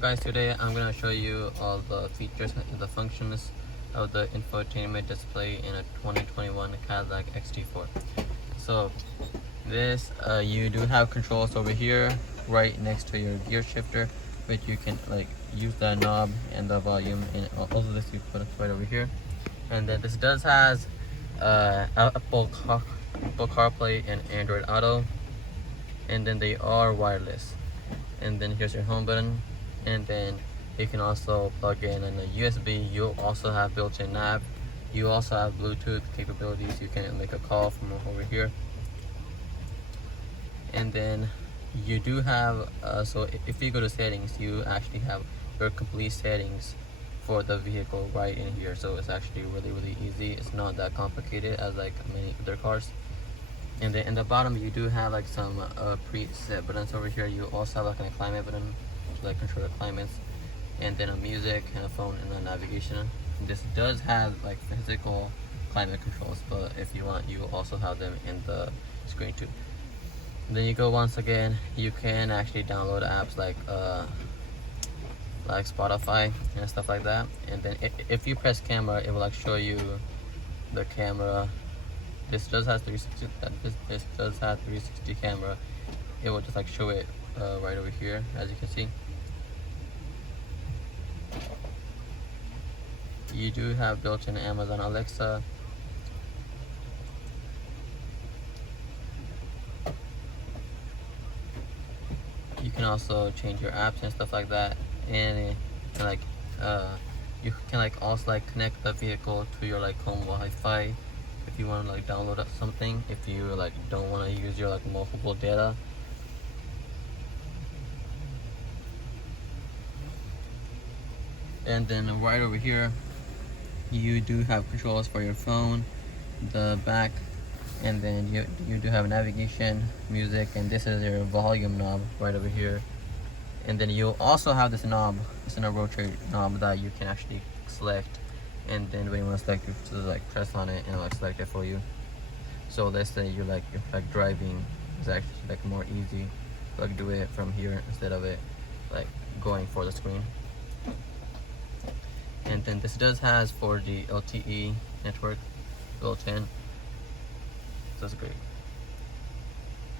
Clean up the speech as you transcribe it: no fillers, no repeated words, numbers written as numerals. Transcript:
Guys, today I'm gonna show you all the features and the functions of the infotainment display in a 2021 Cadillac XT4. So this you do have controls over here right next to your gear shifter, which you can use that knob and the volume, and also this you put it right over here. And then this does has Apple CarPlay and Android Auto, and then they are wireless. And then here's your home button, and then you can also plug in a USB. You'll also have built-in nav. You also have Bluetooth capabilities. You can make a call from over here. And then you do have so if you go to settings, you actually have your complete settings for the vehicle right in here. So it's actually really easy. It's not that complicated as like many other cars. And then in the bottom you do have like some preset buttons over here. You also have like a climate button to control the climates, and then a music and a phone and a navigation. This does have like physical climate controls, but if you want, you also have them in the screen too. And then you go, once again, you can actually download apps like Spotify and stuff like that. And then if you press camera, it will show you the camera. This does have 360. This does have 360 camera. It will just show it right over here, as you can see. You do have built-in Amazon Alexa. You can also change your apps and stuff like that, and you can also connect the vehicle to your home Wi-Fi if you want to download something, if you don't want to use your multiple data. And then right over here you do have controls for your phone, the back, and then you do have navigation, music, and this is your volume knob right over here. And then you also have this knob. It's a rotary knob that you can actually select, and then when you want to select, you just press on it and select it for you. So let's say you're driving, it's actually more easy to do it from here instead of it going for the screen. And then this does has 4G LTE network built in, so it's great.